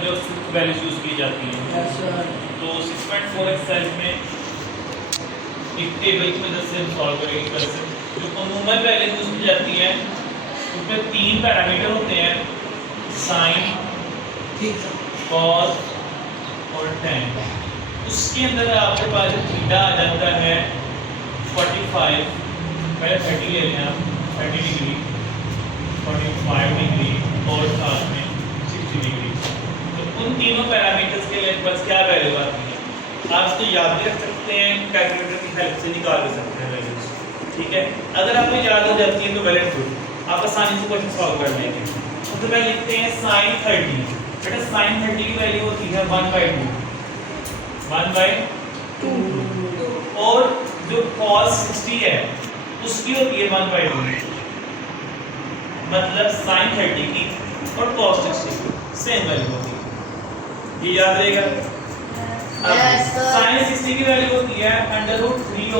जो values use की जाती हैं। तो 6.4 एक्सरसाइज में एक टेबल की मदद से हम सॉल्व करेंगे क्वेश्चन। जो अमूमन वैल्यूज यूज की जाती हैं उसमें 3 पैरामीटर होते हैं, साइन, कॉस और tan। उसके अंदर आपके पास थीटा आ जाता है 45, पहले 30 ले लें आप, 30 डिग्री, 45 डिग्री और साथ में 60 डिग्री। तो उन तीनों पैरामीटर्स के लिए बस क्या वैल्यू आती है आप इसको याद भी रख सकते हैं, कैलकुलेटर की हेल्प से निकाल भी सकते हैं वैल्यूज। ठीक है, अगर आपको याद हो जाती है तो वेल एंड गुड, आप आसानी से क्वेश्चन सॉल्व कर लेंगे। सबसे पहले लिखते हैं sin 30। बेटा sin 30 की वैल्यू होती है 1/2, 1/2 और जो cos 60 है उसकी होती है 1/2। मतलब sin 30 की और cos 60 की सेम वैल्यू होती है, ये याद रहेगा। Yes, sir. sin 60 की वैल्यू होती है √3/2।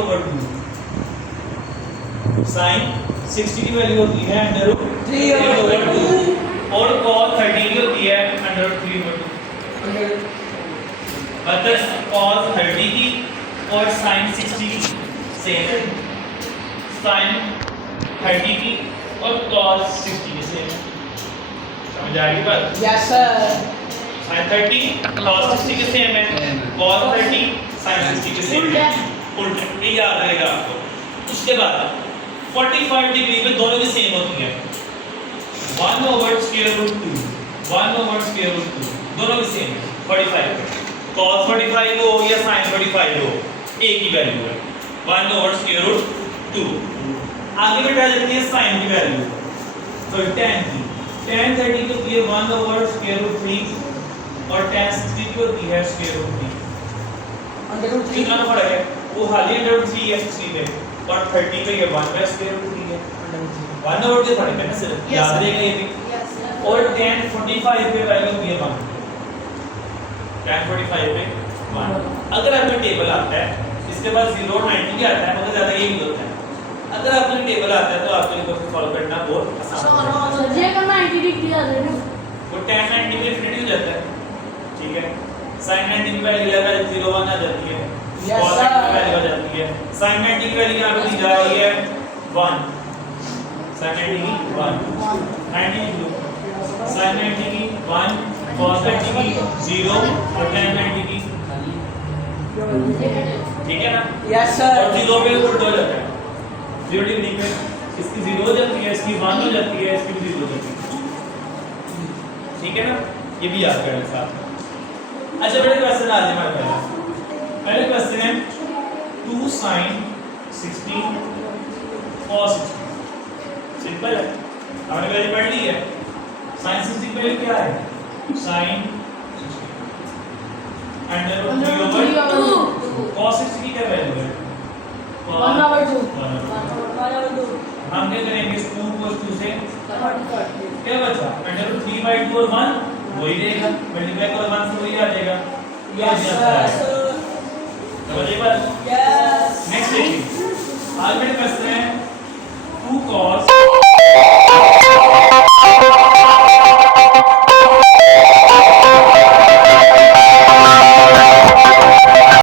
sin 60 की वैल्यू होती है √3/2 और cos 30 की होती है √3/2। मतलब cos 30 की और sin 60 की सेम है, sin 30 की और cos 60 की सेम है। समझ आ गई बात? Yes sir. sin 30 cos 60 के सेम है, cos 30 sin 60 के सेम है, उल्टा। ये याद रहेगा आपको। उसके बाद 45 डिग्री पे दोनों की सेम होती है, 1/√2, 1/√2 दोनों की सेम है 45 पे। cos 45 हो या sin 45 हो एक ही वैल्यू है, 1/√2। आगे बेटा जाती है sin की वैल्यू, तो tan की, tan 30 की होती है 1/√3 और tan 60 की होती है √3। कितना फर्क है, वो खाली √3 है 60 में और 30 पे ये 1/√3 है, 1/2 फर्क है ना सिर्फ, याद रहेगा ये भी। और tan 45 पे वैल्यू होती है 1, tan 45 पे 1। अगर आपका टेबल आता है इसके बाद 0 और 90 भी आता है, मगर ज्यादा यही होता है। अगर आपका टेबल आता है तो आपके लिए क्वेश्चन सॉल्व करना बहुत आसान है। ये का 90 डिग्री आ रहा है ना, वो tan 90 में फिट हो जाता है। ठीक है, sin 90 की वैल्यू लगा 0 1 आ जाती है, cos 90 की वैल्यू आ जाती है। sin 90 की वैल्यू यहां पे दी जा रही है 1, sin 90 की 1, 90 की sin 90 की 1, cos 90 की 0 और tan 90 की, ठीक है ना? यस और सर। 0 पे उल्टा हो जाता है, 0 डिग्री पे इसकी 0 हो जाती है, इसकी 1 हो जाती है, इसकी भी 0 हो जाती है। ठीक है ना, ये भी याद करना साथ। अच्छा बेटा क्वेश्चन आ जाए हमारे पहले क्वेश्चन है 2 sin 60 cos 60। सिंपल है, हमने वैल्यू पढ़ ली है। sin 60 की वैल्यू क्या है, sin 60 √3/2। cos 60 की क्या वैल्यू है, 1/2। हम क्या करेंगे, 2 को 2 से क्या बचा, √3/2 और 1 वही रहेगा, मल्टीप्लाई करो 1 से वही आ जाएगा। Yes sir. समझिए बात। यस